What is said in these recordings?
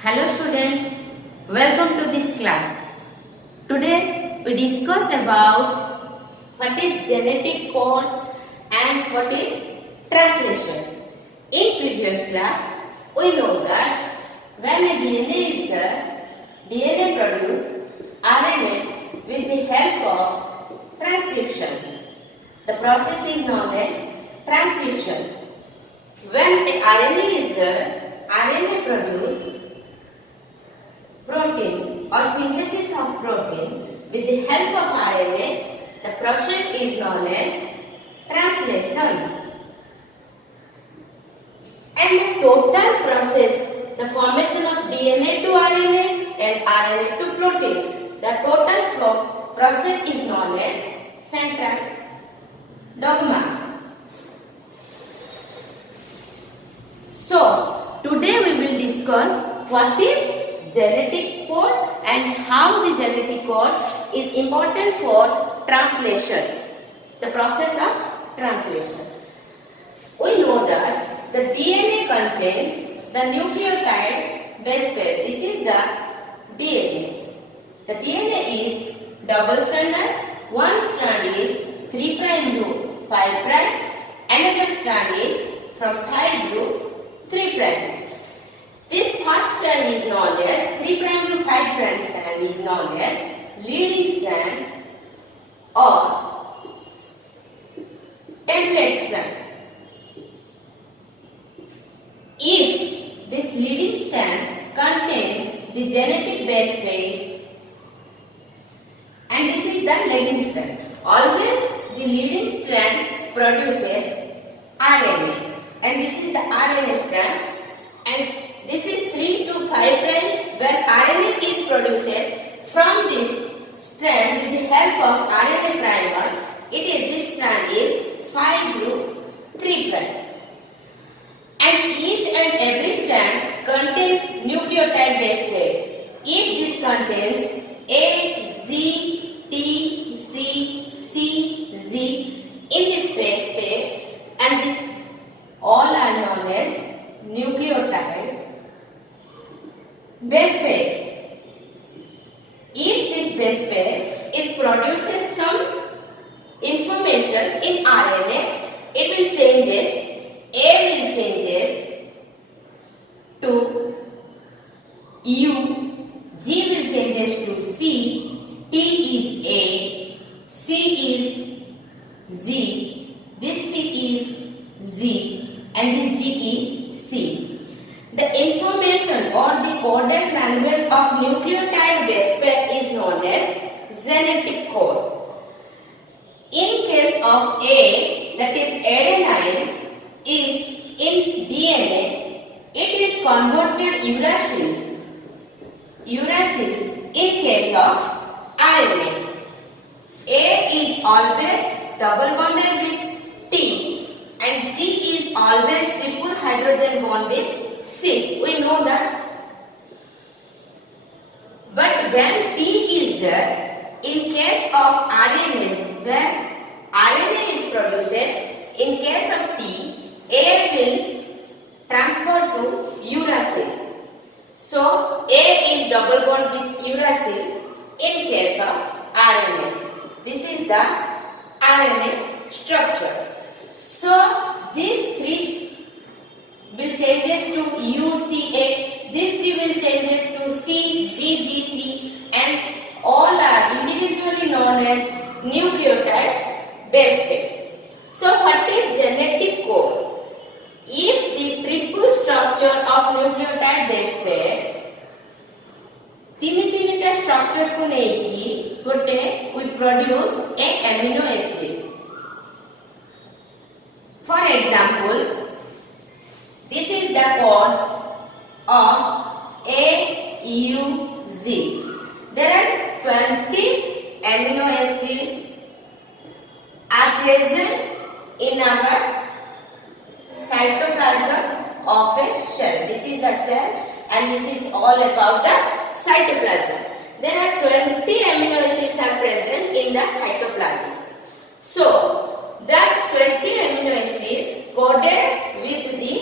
Hello students, welcome to this class. Today we discuss about what is genetic code and what is translation. In previous class we know that when a DNA is there, DNA produces RNA with the help of transcription. The process is known as transcription. When the RNA is there, RNA produces protein or synthesis of protein with the help of RNA. The process is known as translation. And the total process, the formation of DNA to RNA and RNA to protein, the total process is known as central dogma. So, today we will discuss what is genetic code and how the genetic code is important for translation, the process of translation. We know that the DNA contains the nucleotide base pair. This is the DNA. The DNA is double stranded. One strand is 3' to 5'. Another strand is from 5 to 3'. This first strand is known as 3' to 5' strand is known as leading strand or template strand. If this leading strand contains the genetic base pair and this is the lagging strand, always the leading strand produces RNA and this is the RNA strand, and this is 3 to 5' where RNA is produced from this strand with the help of RNA primer. This strand is 5 to 3'. And each and every strand contains nucleotide base pair. If this contains A, Z, T, C, C, Z in this base pair, and this all are known as nucleotide base pair. If this base pair produces some information in RNA, it will changes. A will changes to U, G will changes to C, T is A, C is Z, this C is Z, and this G is C. The information or the coded language of nucleotide base pair is known as genetic code. In case of A, that is adenine, is in DNA, it is converted uracil in case of RNA. A is always double bonded with T and G is always triple hydrogen bond with C. We know that. But when T is there, in case of RNA, where RNA is produced, in case of T, A will transfer to uracil. So, A is double bond with uracil in case of RNA. This is the RNA structure. So, these three will changes to UCA, these three will changes to CGGC, and all are individually known as nucleotide base pair. So, what is genetic code? If the triple structure of nucleotide base pair तीन structure को नेकी गोटे we produce a amino acid. For example, this is the code of AUZ. There are 20 amino acids are present in our cytoplasm of a cell. This is the cell and this is all about the cytoplasm. There are 20 amino acids are present in the cytoplasm. So, the 20 amino acids coded with the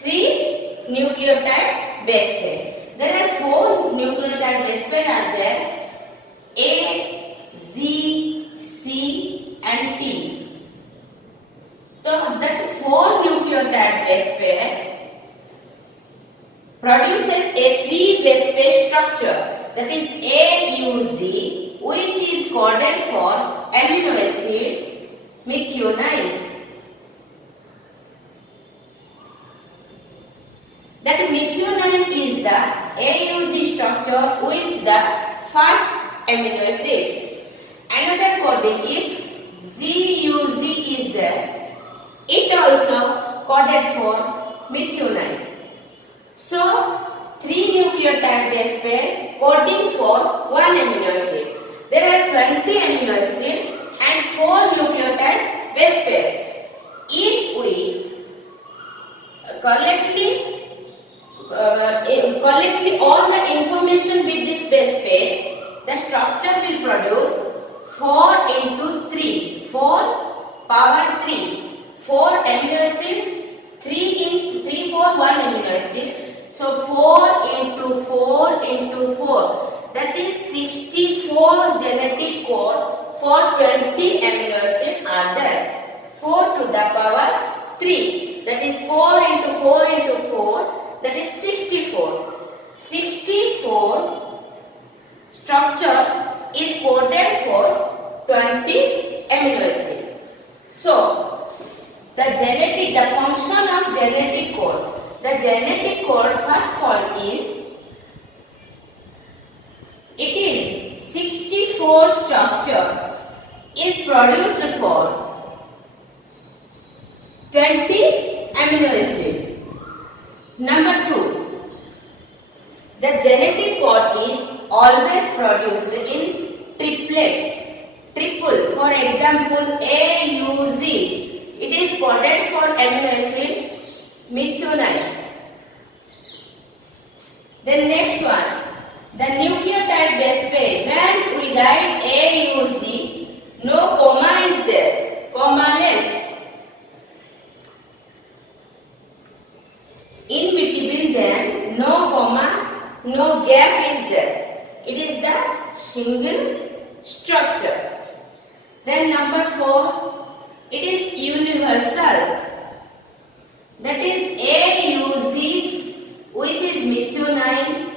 3 nucleotide base So that 4 nucleotide base pair produces a 3 base pair structure, that is AUZ, which is coded for amino acid methionine. That methionine is the AUG structure with the first amino acid. Another coding, if ZUZ is there, it also coded for methionine. So 3 nucleotide base pair coding for 1 amino acid. There are 20 amino acid and 4 nucleotide base pair. If we collectively all the information with this base pair, the structure will produce 4 into 3, 4 power 3, 4 amino acid, 3 for 1 amino acid. So 4 into 4 into 4, that is 64 genetic code for 20 amino acid are there. 4 to the power 3, that is 4 into 4 into 4, that is 64. 64 structure is coded for 20 amino acid. So the function of genetic code. The genetic code, first point is, it is 64 structure is produced for 20 amino acid. Number 2, the genetic code is always produced in triple. For example, AUZ, it is coded for amino acid methionine. Then next one, the nucleotide base pair. When we write AUZ, no comma is there, comma-less. In between them, no comma, no gap is there. It is the single structure. Then number 4, it is universal. That is AUZ, which is methionine,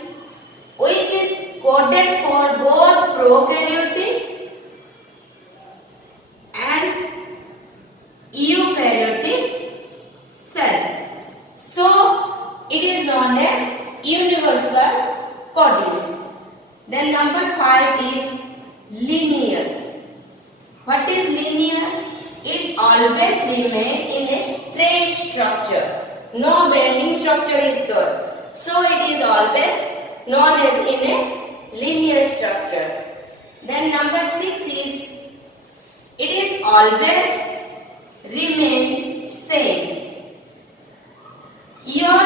which is coded for both prokaryotic and eukaryotic cell. So it is known as universal coding. Then number 5 is linear. What is linear? It always remains in a straight structure. No bending structure is there. So it is always known as in a linear structure. Then number 6 is, it is always remain same. Your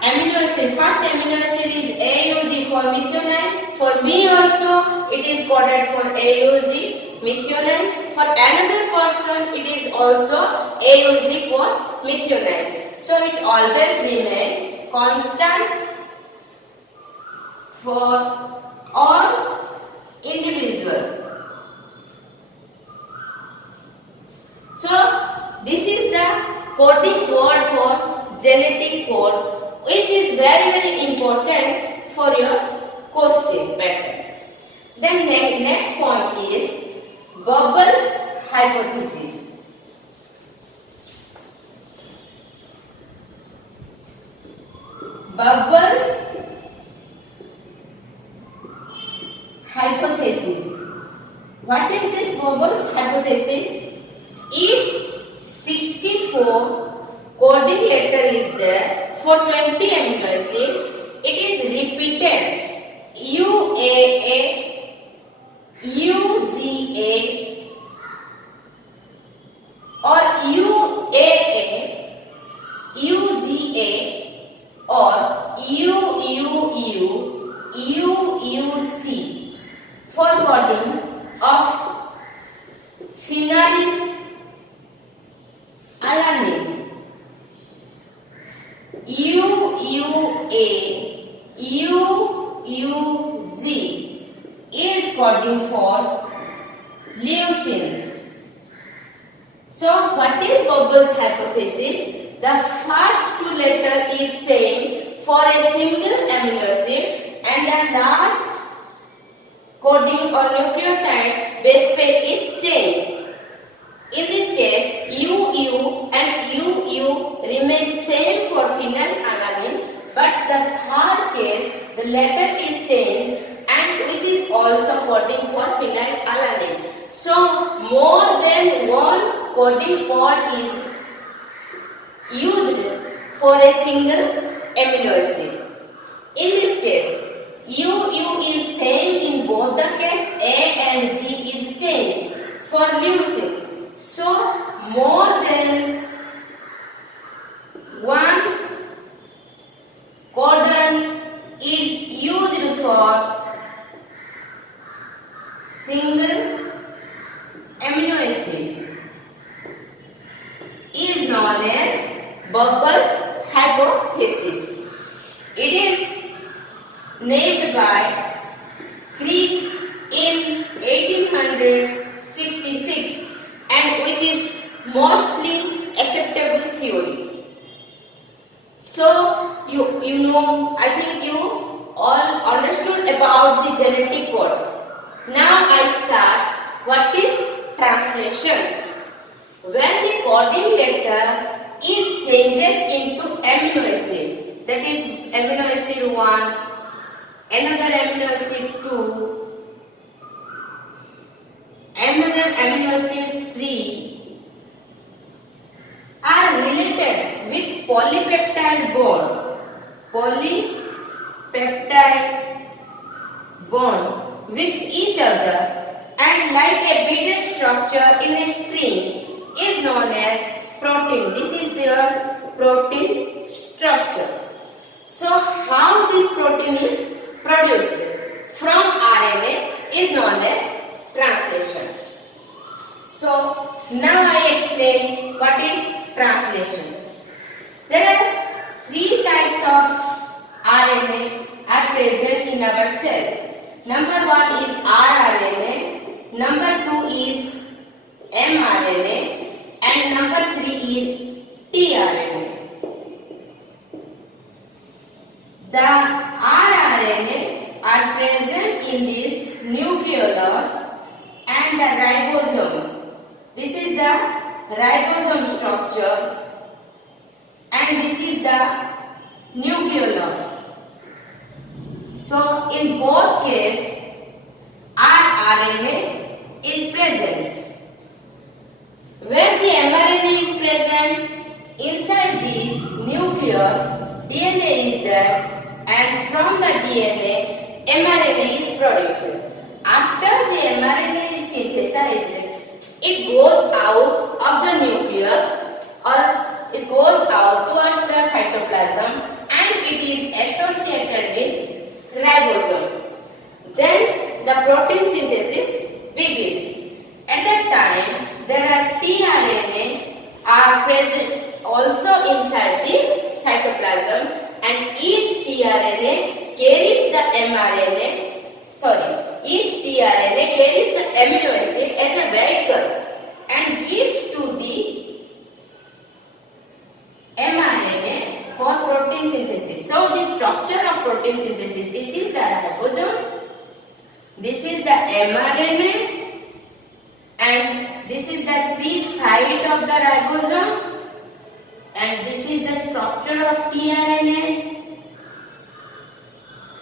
amino acid, first amino acid is AUG for methionine. For me also it is coded for AUG methionine. For another person it is also AUG for methionine. So it always remain constant for all individual. So this is the coding word for genetic code, which is very important for your question pattern. Then next point is Bubbles hypothesis. Bubbles hypothesis. What is this Bubbles hypothesis? If 64 coding letter is there for 20 amino acid, it is repeated UAA, UGA or UAA, UGA or UUU, UUC for coding of phenylalanine. UUA, UUZ is coding for leucine. So what is Bubbles hypothesis? The first two letters is same for a single amino acid and the last coding or nucleotide base pair is changed. In this case, UU and UU remain same for phenylalanine, but the third case, the letter is changed and which is also coding for phenylalanine. So, more than one coding code is used for a single amino acid. In this case, UU is same in both the case, A and G is changed for leucine. So, more than one codon is used for single amino acid is known as Bubbles hypothesis. It is named by Crick in 1866 and which is mostly acceptable theory. So you know, I think you all understood about the genetic code. Now I start what is translation. When the coding letter is changes into amino acid, that is amino acid 1, another amino acid 2, another amino acid 3 are related with polypeptide bond with each other and like a beaded structure in a string is known as protein. This is their protein structure. So how this protein is produced from RNA is known as translation. So now I explain what is translation. There are three types of RNA are present in our cell. Number one is rRNA, number two is mRNA, and number three is tRNA. The rRNA are present in this nucleolus and the ribosome. This is the ribosome structure and this is the nucleolus. So in both cases rRNA is present. Where the mRNA is present, inside this nucleus DNA is there and from the DNA mRNA is produced. After the mRNA is synthesized, it goes out of the nucleus or it goes out towards the cytoplasm and it is associated with ribosome. Then the protein synthesis begins. At that time, there are tRNA are present also inside the cytoplasm and each tRNA carries the mRNA. Each tRNA carries the amino acid as a vehicle and gives to the mRNA for protein synthesis. So the structure of protein synthesis, this is the ribosome, this is the mRNA and this is the three sides of the ribosome and this is the structure of tRNA.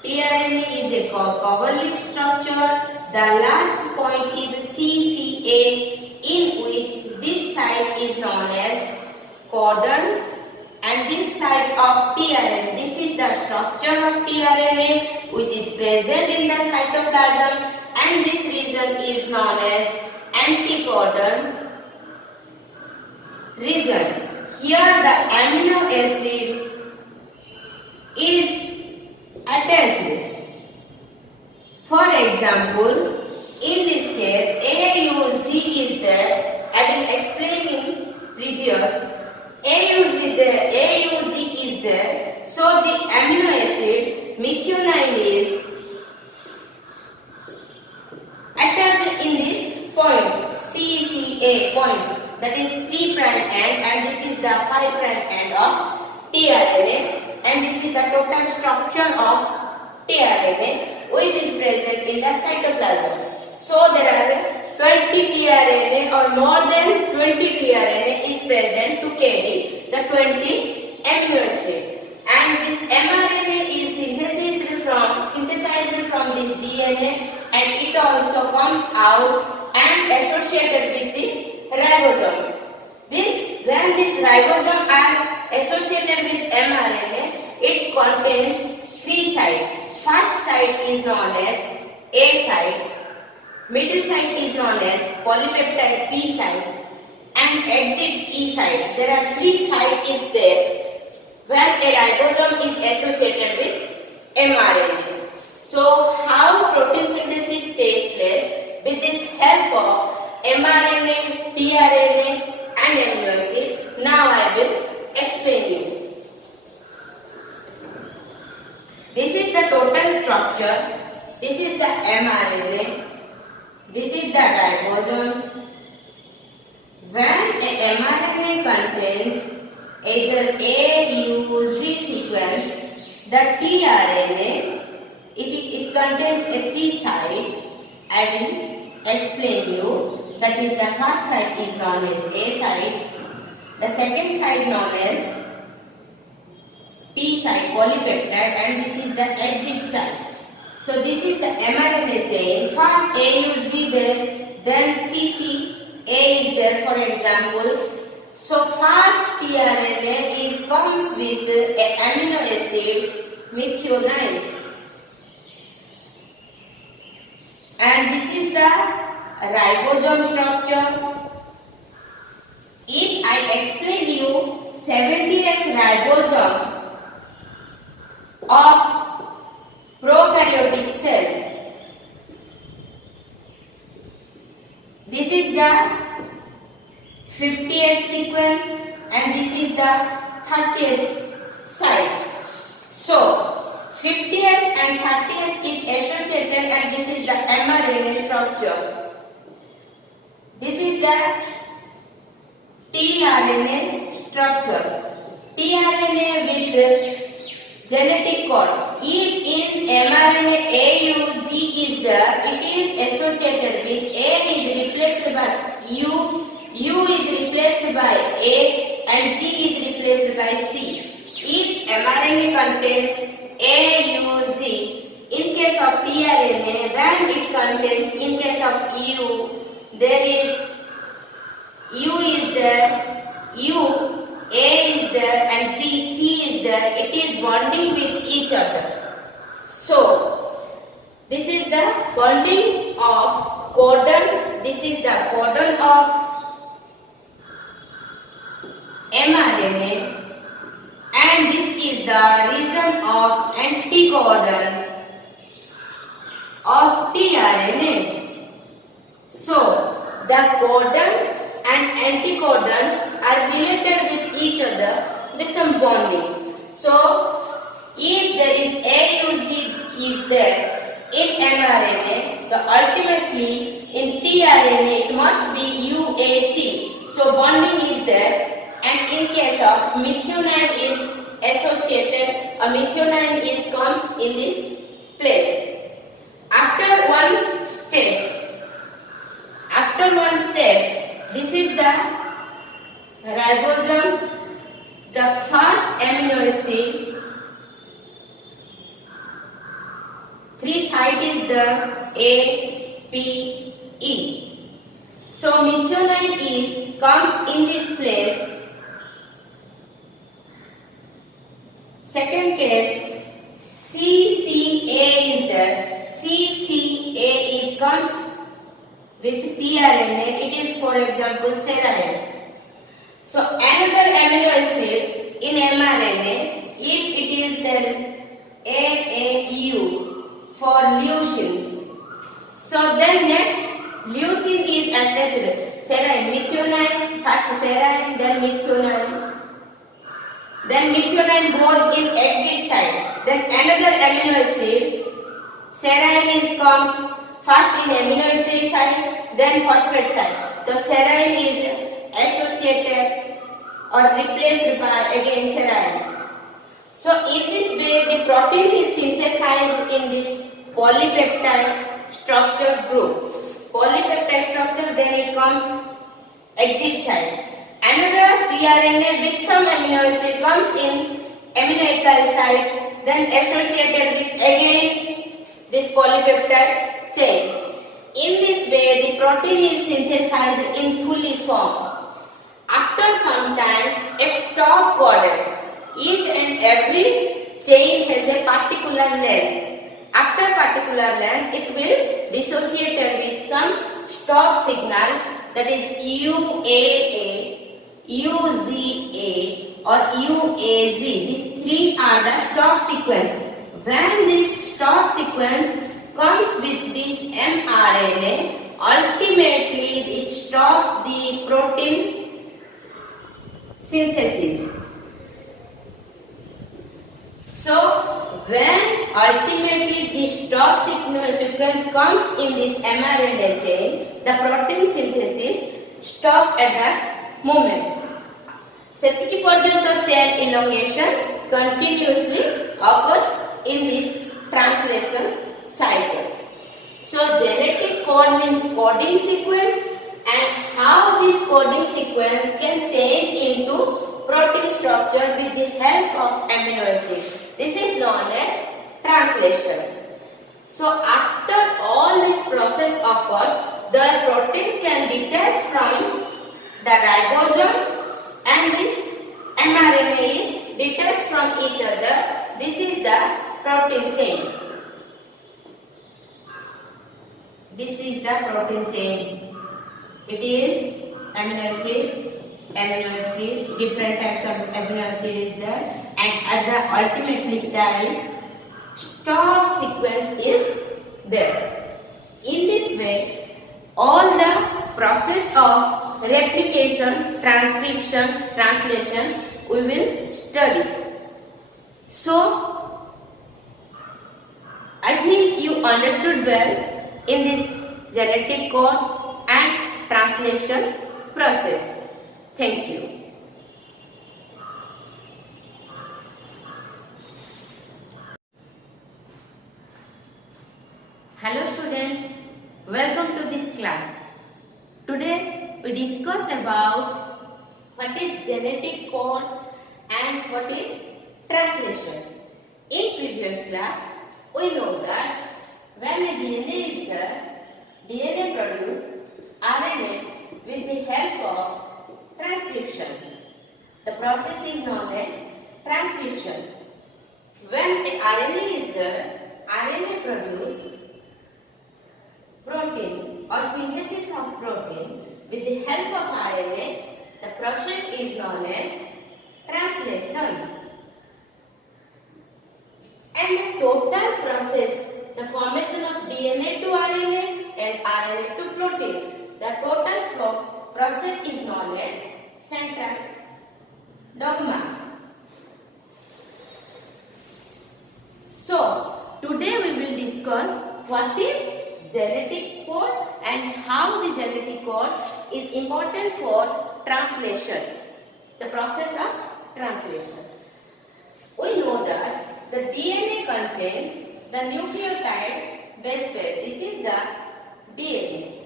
tRNA is a cover leaf structure. The last point is CCA, in which this side is known as codon and this side of tRNA. This is the structure of tRNA which is present in the cytoplasm and this region is known as anticodon region. Here the amino acid is attached. For example, in this case AUG is there. I will explain in previous. AUG is there. So the amino acid methionine is attached in this point, CCA point. that is 3 prime end, and this is the 5 prime end of tRNA, and this is the total structure of tRNA which is present in the cytoplasm. So there are 20 tRNA or more than 20 tRNA is present to carry the 20 amino acid, and this mRNA is synthesized from this DNA, and it also comes out and associated with the ribosome. When this ribosome are associated with mRNA, it contains 3 sites. First site is known as A site, middle site is known as polypeptide P site, and exit E site. There are 3 sites is there where a ribosome is associated with mRNA. So how protein synthesis takes place? With this help of mRNA, tRNA and amino acid. Now I will explain you. This is the total structure. This is the mRNA. This is the ribosome. When a mRNA contains either A, U, Z sequence, the tRNA it contains a 3 site. I will explain you. That is, the first site is known as A site. The second site known as P site, polypeptide, and this is the exit site. So this is the mRNA chain. First A, U, Z there, then CC, A is there for example. So first tRNA comes with a amino acid methionine, and this is the ribosome structure. If I explain you 70S ribosome of prokaryotic cell, this is the 50S sequence and this is the 30S site. So 50S and 30S is associated, and this is the mRNA structure. This is the tRNA structure. tRNA with the genetic code. If in mRNA AUG is there, it is associated with A is replaced by U, U is replaced by A, and G is replaced by C. If mRNA contains AUZ, in case of tRNA, when it contains, in case of U, there is U is there, U, A is there, and G, C is there. It is bonding with each other. So this is the bonding of codon. This is the codon of mRNA, and this is the region of anticodon of tRNA. So the codon and anticodon are related with each other with some bonding. So if there is AUG is there in mRNA, the ultimately in tRNA it must be UAC. So bonding is there. And in case of methionine is associated, a methionine comes in this place. After one step, this is the ribosome, the first amino acid. 3 site is the A, P, E. So methionine comes in this place. Second case, CCA is there. CCA comes with tRNA. It is, for example, serine. So another amino acid in mRNA, if it is then AAU for leucine. So then next leucine is attached. Serine, methionine, first serine, then methionine. Then methionine goes in exit side. Then another amino acid, serine comes first in amino acid side, then phosphate side. So serine is associated or replaced by again serine. So in this way the protein is synthesized in this polypeptide structure group. Polypeptide structure, then it comes exit side. Another tRNA with some amino acid comes in amino acyl side, then associated with again this polypeptide chain. In this way the protein is synthesized in fully formed. After some time a stop codon. Each and every chain has a particular length. After particular length it will dissociate with some stop signal, that is UAA, UZA or UAZ. These three are the stop sequence. When this stop sequence comes with this mRNA, ultimately it stops the protein synthesis. So when ultimately the stop sequence comes in this mRNA chain, the protein synthesis stops at that moment. Setiki parjanta chain elongation continuously occurs in this translation cycle. So genetic code means coding sequence, and how this coding sequence can change into protein structure with the help of amino acids. This is known as translation. So after all this process occurs, the protein can detach from the ribosome and this mRNA is detached from each other. This is the protein chain. This is the protein chain. It is amino acid, different types of amino acid is there, and at the ultimately stage, stop sequence is there. In this way, all the process of replication, transcription, translation we will study. So, I think you understood well in this genetic code and translation process. Thank you. Hello students, welcome to this class. Today we discuss about what is genetic code and what is translation. In previous class, we know that when a DNA is there, DNA produces RNA with the help of transcription. The process is known as transcription. When the RNA is there, RNA produces protein or synthesis of protein with the help of RNA. The process is known as translation. And the total process, the formation of DNA to RNA and RNA to protein, the total process is known as central dogma. So, today we will discuss what is genetic code and how the genetic code is important for translation, the process of translation. We know that the DNA contains the nucleotide base pair. This is the DNA.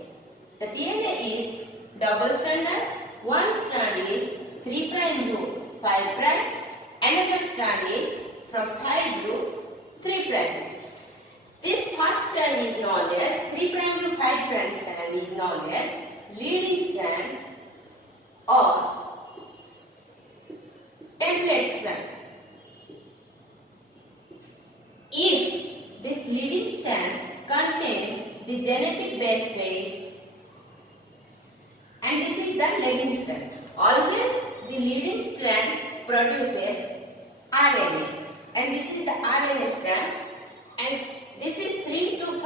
The DNA is double stranded. One strand is 3' to 5'. Another strand is from 5 to 3'. This first strand is known as 3' to 5' strand is known as leading strand or template strand. If this leading strand contains the genetic base pair and this is the lagging strand, always the leading strand produces RNA and this is the RNA strand, and this is 3 to 5'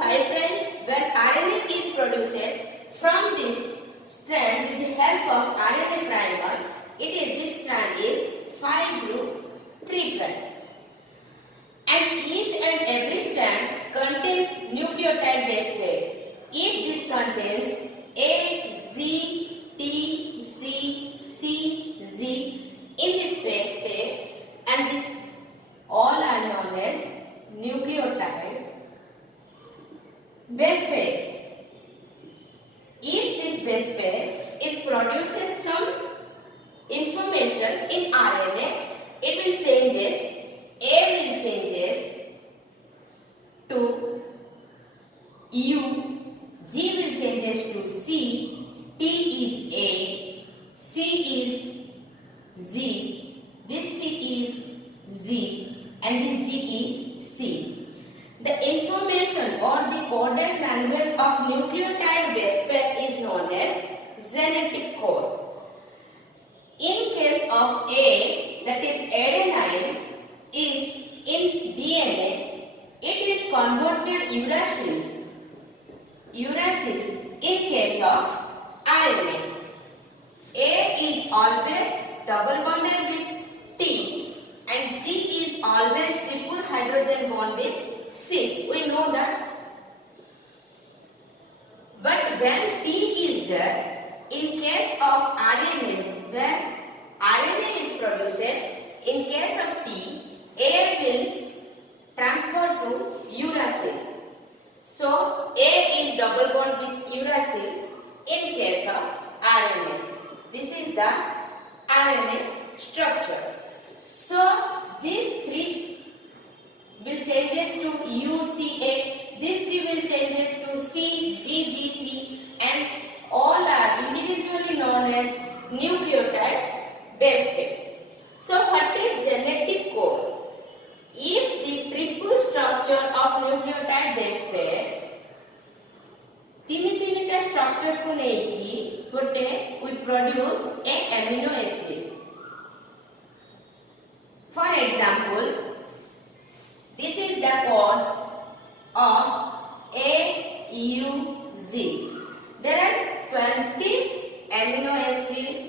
where RNA is produced from this strand with the help of RNA primer. This strand is 5 to 3'. And each and every strand contains nucleotide base pair. If this contains A, Z, T, C, in this base pair, and this all are known as nucleotide base pair. If this base pair produces some information in RNA, it will changes, A will changes to U, G will changes to C, T is A, C is Z, this C is Z, and this G is C. The information or the coded language of nucleotide base pair is known as genetic code. In case of A, that is adenine, is in DNA, it is converted uracil in case of RNA. A is always double bonded with T and G is always triple hydrogen bond with C. We know that. But when T is there, in case of RNA, when RNA is produced, in case of T, A will transfer to uracil. So, A is double bond with uracil in case of RNA. This is the RNA structure. So, these three will changes to UCA, these three will changes to CGGC, and all are individually known as nucleotide base pair. So, what is genetic code? If the triple structure of nucleotide base pair तीन structure को लेकी गोटे we produce a amino acid. For example, this is the code of AUG. There are 20 amino acids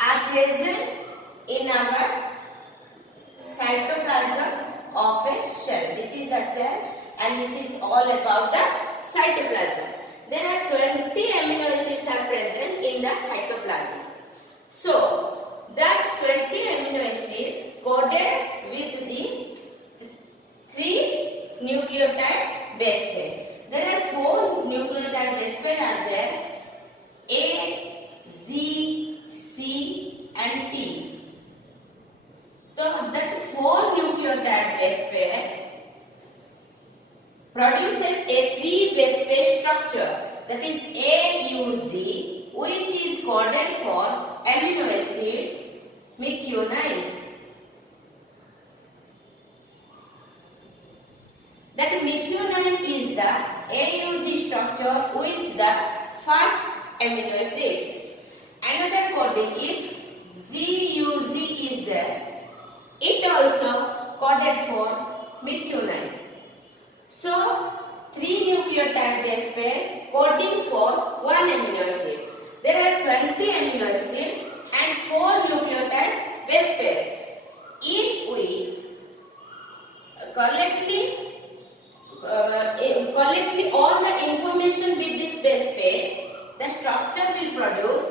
are present in our cytoplasm of a cell. This is the cell and this is all about the cytoplasm. There are 20 amino acids are present in the cytoplasm. So, that 20 amino acids coded with the 3 nucleotide base pair. There are 4 nucleotide base pair are there, A, Z, C and T. So that 4 nucleotide base pair produces a 3 base pair structure, that is AUG, which is coded for amino acid methionine. That methionine is the AUG structure with the first amino acid. Another coding, if ZUG is there, it also coded for methionine. So, 3 nucleotide base pair coding for 1 amino acid. There are 20 amino acids and 4 nucleotide base pair. If we collectively all the information with this base pair, the structure will produce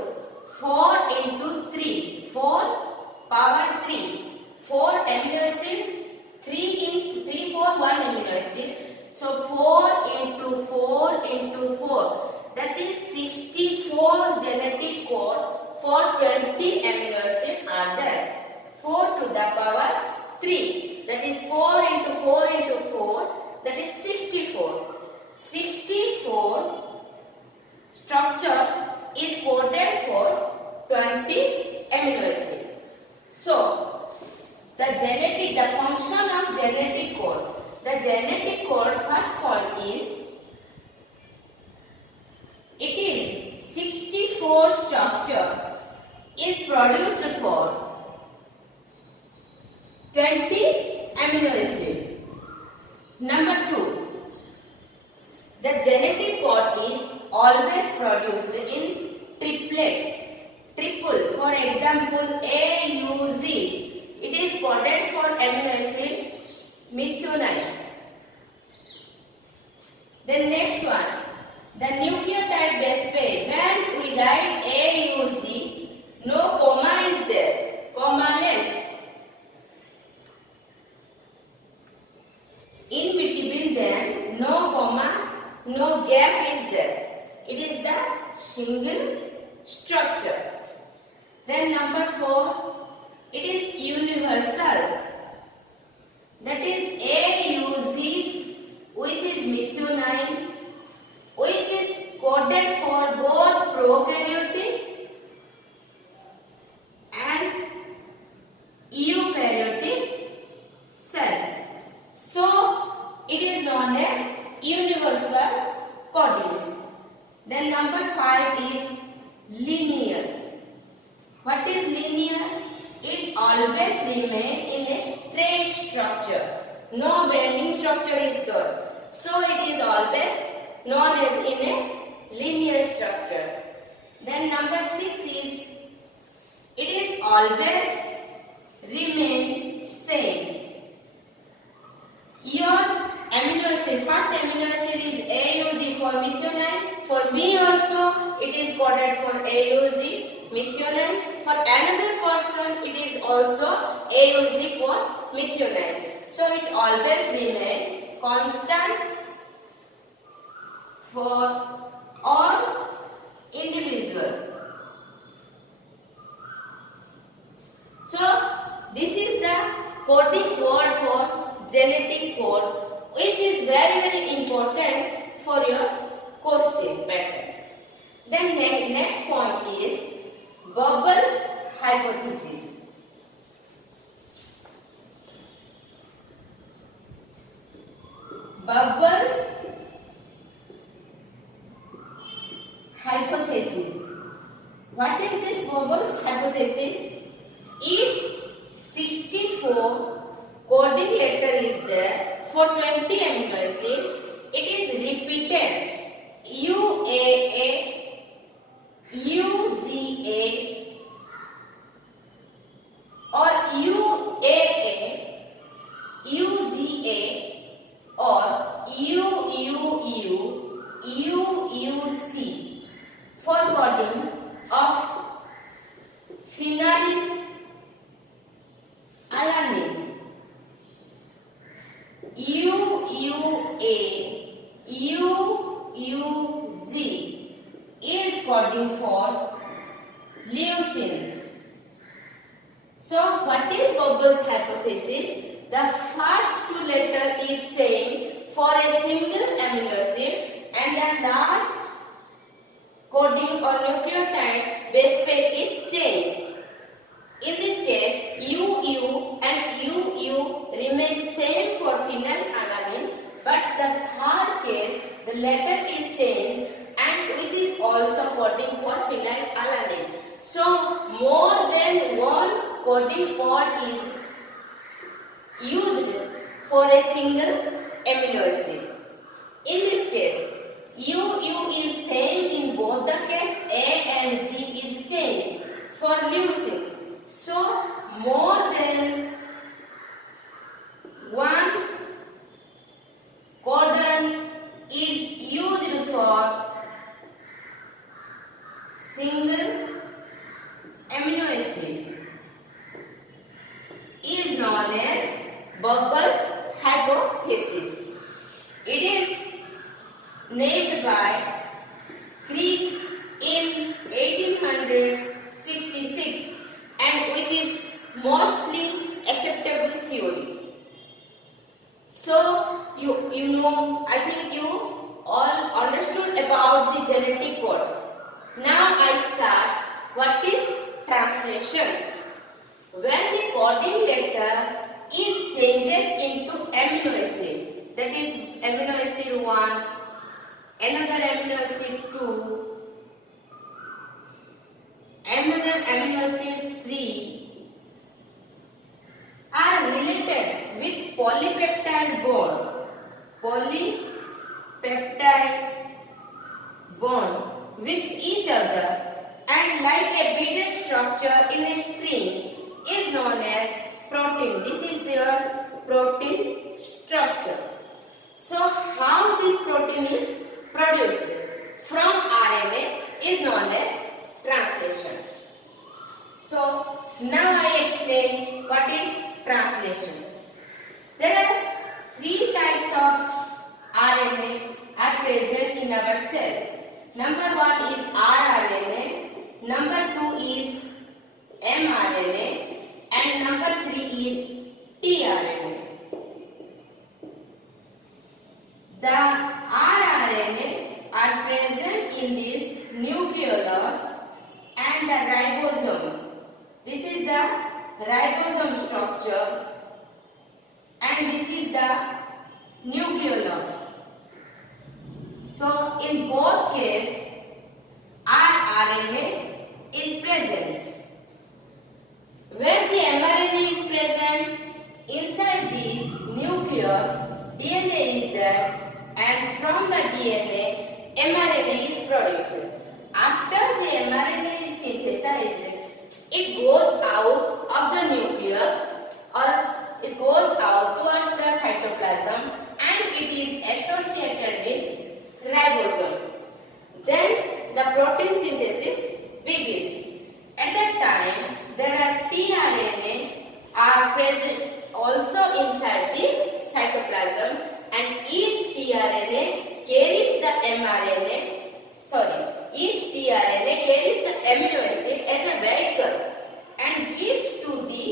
4 into 3, 4 power 3, 4 amino acid, 3 into 3, 4, 1 amino acid. So 4 into 4 into 4, that is 64 genetic code for 20 amino acids are there. 4 to the power 3, that is 4 into 4 into 4, that is 64. 64 structure is coded for 20 amino acids. So, the function of genetic code. The genetic code, first point is, it is 64 structure is produced for 20 amino acids. Number 2, the genetic code is always produced in triplet, triple. For example, AUG, it is coded for amino acid methionine. The next one, the nucleotide base pair. When we write AUG, no comma number 4, it is universal. That is AUG, which is methionine, which is coded for both prokaryotic and eukaryotic cell. So it is known as universal coding. Then number 5 is linear. What is linear? It always remains in a straight structure. No bending structure is there. So it is always known as in a linear structure. Then number 6 is it is always remain same. Your amino acid, first amino acid is AUG for methionine. For me also it is coded for AUG methionine. For another person it is also AUG for methionine. So it always remain constant for all individual. So this is the coding word for genetic code, which is very important for your question pattern. Then next point is Bubbles hypothesis. Bubbles hypothesis. What is this Bubbles hypothesis? If 64 coding letter is there for 20 amino acid, it is repeated UAA, UGA or UAA, UGA or UUU, UUC for coding of phenylalanine. UUA, UUZ is coding for leucine. So what is Bubbles hypothesis? The first two letters is same for a single amino acid and the last coding or nucleotide base pair is changed. In this case, UU and UU remain same for phenylalanine, but the third case, the letter is changed and which is also coding for phenylalanine. So, more than one coding code is used for a single amino acid. In this case, UU is same in both the case, A and G is changed for leucine. So, more than one codon is used for single amino acid is known as Bubbles hypothesis. It is named by Crick in 1866 and which is mostly acceptable theory. So you know, I think you all understood about the genetic code. Now I start what is translation. When the coding letter is changes into amino acid, that is amino acid 1, another amino acid 2, another amino acid 3 are related with polypeptide bond. Polypeptide bond with each other and like a beaded structure in a string is known as protein. This is their protein structure. So how this protein is produced from RNA is known as translation. So now I explain what is translation. There are three types of RNA are present in our cell. Number 1 is rRNA, number 2 is mRNA and number 3 is tRNA. The rRNA are present in this nucleolus and the ribosome. This is the ribosome structure and this is the nucleolus. So in both cases rRNA is present. Where the mRNA is present, inside this nucleus DNA is there and from the DNA mRNA is produced. After the mRNA is synthesized, it goes out of the nucleus or it goes out towards the cytoplasm and it is associated with ribosome. Then the protein synthesis begins. At that time, there are tRNA are present also inside the cytoplasm and each tRNA carries the each tRNA carries the amino acid as a vehicle and gives to the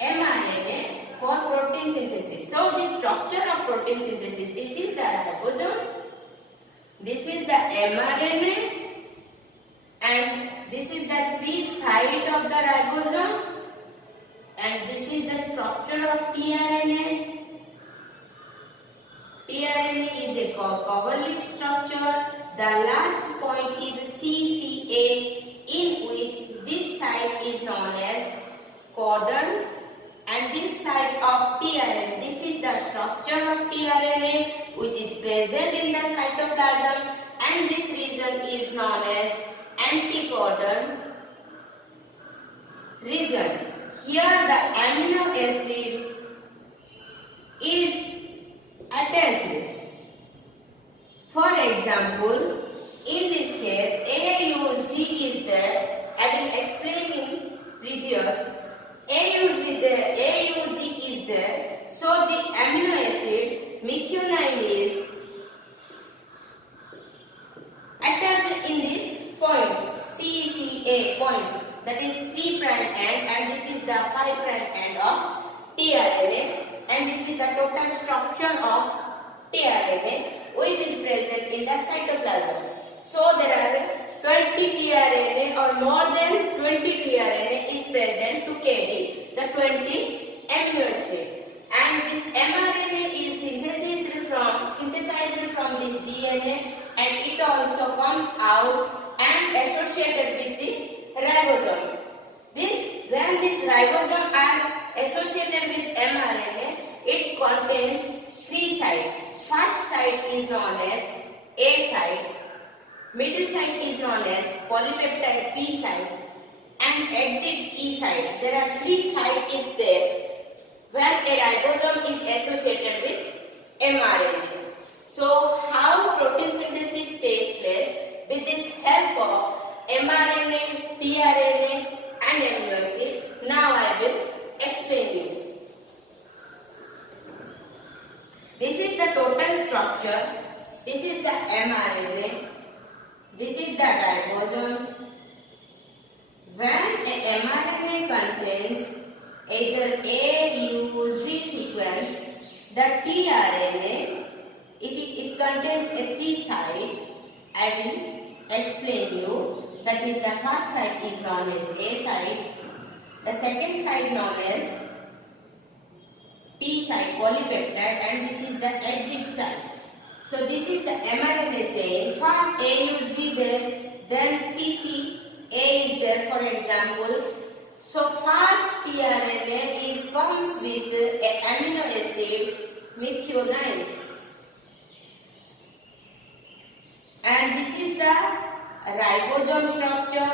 mRNA for protein synthesis. So the structure of protein synthesis, this is the ribosome, this is the mRNA and this is the 3 sides of the ribosome and this is the structure of tRNA. tRNA is a cover leaf structure. The last point is CCA, in which this side is known as codon and this side of tRNA. This is the structure of tRNA which is present in the cytoplasm and this region is known as anticodon region. Here the amino acid is attached. For example, in this case AUG is there. I will explain in previous. AUG is there. So the amino acid methionine is attached in this point CCA point, that is 3' end and this is the 5' end of tRNA and this is the total structure of tRNA which is present in the cytoplasm. So there are 20 tRNA or more than 20 tRNA is present to carry the 20 amino acid and this mRNA is synthesized from this DNA and it also comes out and associated with the ribosome. When this ribosome are associated with mRNA, it contains 3 sites. First site is known as A site, middle site is known as polypeptide P site and exit E site. There are 3 sites is there where a ribosome is associated with mRNA. So how protein synthesis takes place? With this help of mRNA, tRNA and amino acid. Now I will explain you. This is the total structure. This is the mRNA. This is the ribosome. When a mRNA contains either A, U, Z sequence, the tRNA, it contains a 3 site. I will explain you. That is the first site is known as A site. The second site known as P site polypeptide and this is the exit site. So this is the mRNA chain. First AUG there, then CCA is there for example. So first tRNA comes with a amino acid methionine. And this is the ribosome structure.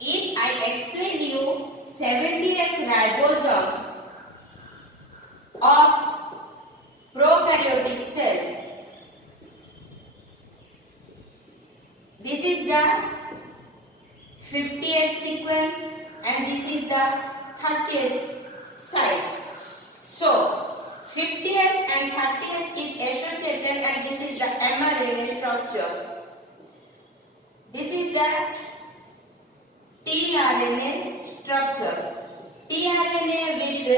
If I explain you 70S ribosome of prokaryotic cell, this is the 50S sequence and this is the 30S site. So 50S and 30S is associated and this is the mRNA structure. This is the tRNA structure. tRNA with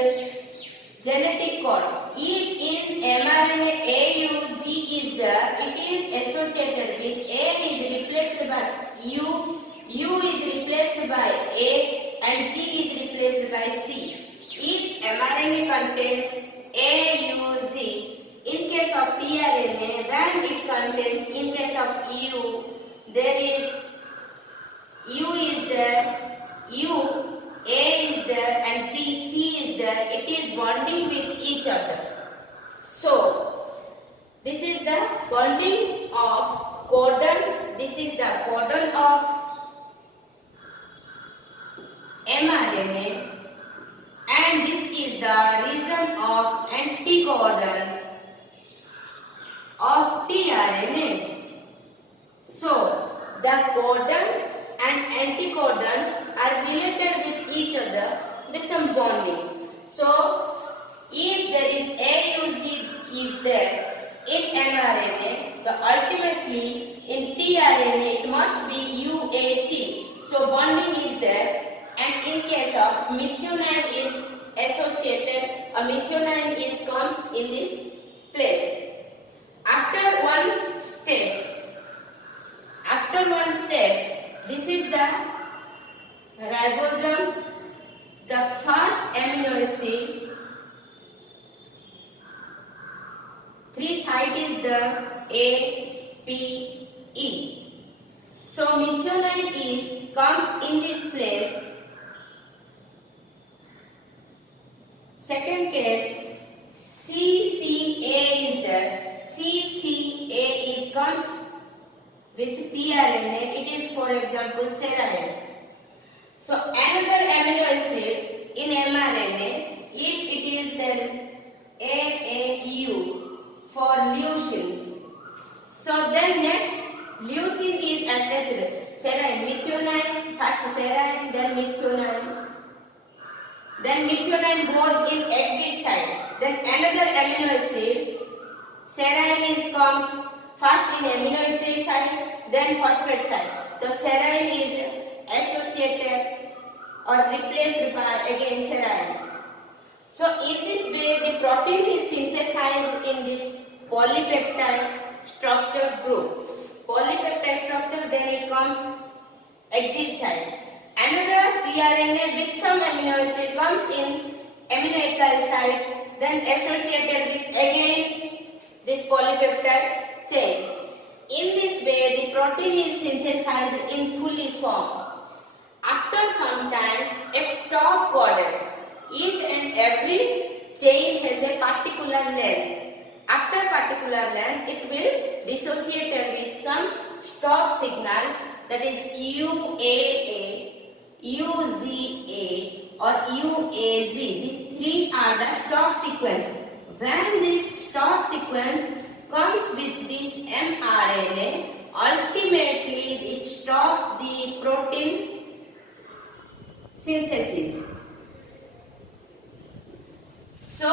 genetic code. If in mRNA AUG is there, it is associated with A is replaced by U is replaced by A, and G is replaced by C. If mRNA contains AUG, in case of tRNA, when it contains, in case of U, there is U is there, A is there, and C is there. It is bonding with each other. So, this is the bonding of codon. This is the codon of mRNA, and this is the region of anticodon of tRNA. So, the codon and anticodon are related with each other with some bonding. So, if there is AUG is there in mRNA, the ultimately in tRNA it must be UAC. So, bonding is there, and in case of methionine is associated, a methionine is comes in this place. After one step, this is the ribosome, the first amino acid. 3 site is the A, P, E. So methionine comes in this place. Second case, CCA is there. CCA comes with tRNA. It is, for example, serine. So another amino acid in mRNA, if it is then AAU for leucine. So then next, leucine is attached. Serine, methionine, first serine, then methionine. Then methionine goes in exit side. Then another amino acid, serine comes first in amino acid side, then phosphate side. The serine is associated or replaced by again serine. So in this way the protein is synthesized in this polypeptide structure group. Polypeptide structure, then it comes exit side. Another tRNA with some amino acid comes in amino acyl side, then associated with again this polypeptide chain. In this way the protein is synthesized in fully form. After some time, a stop codon. Each and every chain has a particular length. After particular length, it will dissociate with some stop signal, that is UAA, UZA or UAZ. These three are the stop sequence. When this stop sequence comes with this mRNA, ultimately it stops the protein synthesis. So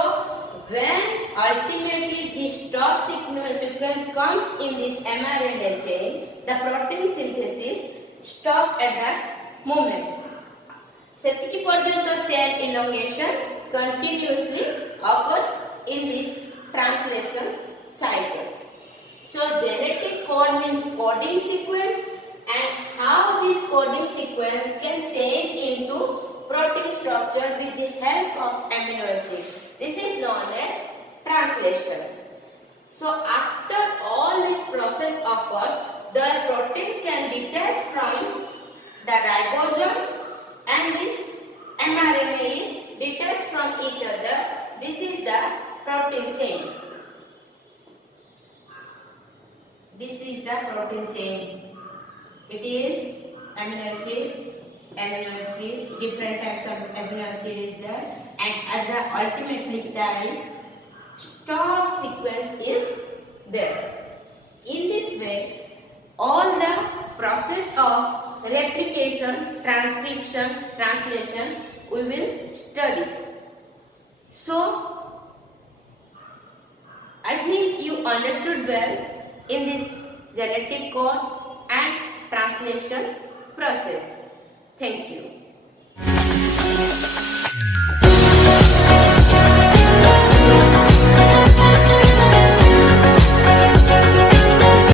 when ultimately the stop sequence comes in this mRNA chain, the protein synthesis stops at that moment. Setiki parjanta chain elongation continuously occurs in this translation cycle. So genetic code means coding sequence, and how this coding sequence can change into protein structure with the help of amino acid. This is known as translation. So after all this process occurs, the protein can detach from the ribosome and this mRNA is detached from each other. This is the protein chain. This is the protein chain. It is amino acid, different types of amino acid is there, and at the ultimately stage, stop sequence is there. In this way, all the process of replication, transcription, translation we will study. So, I think you understood well in this genetic code and translation. translation process. Thank you.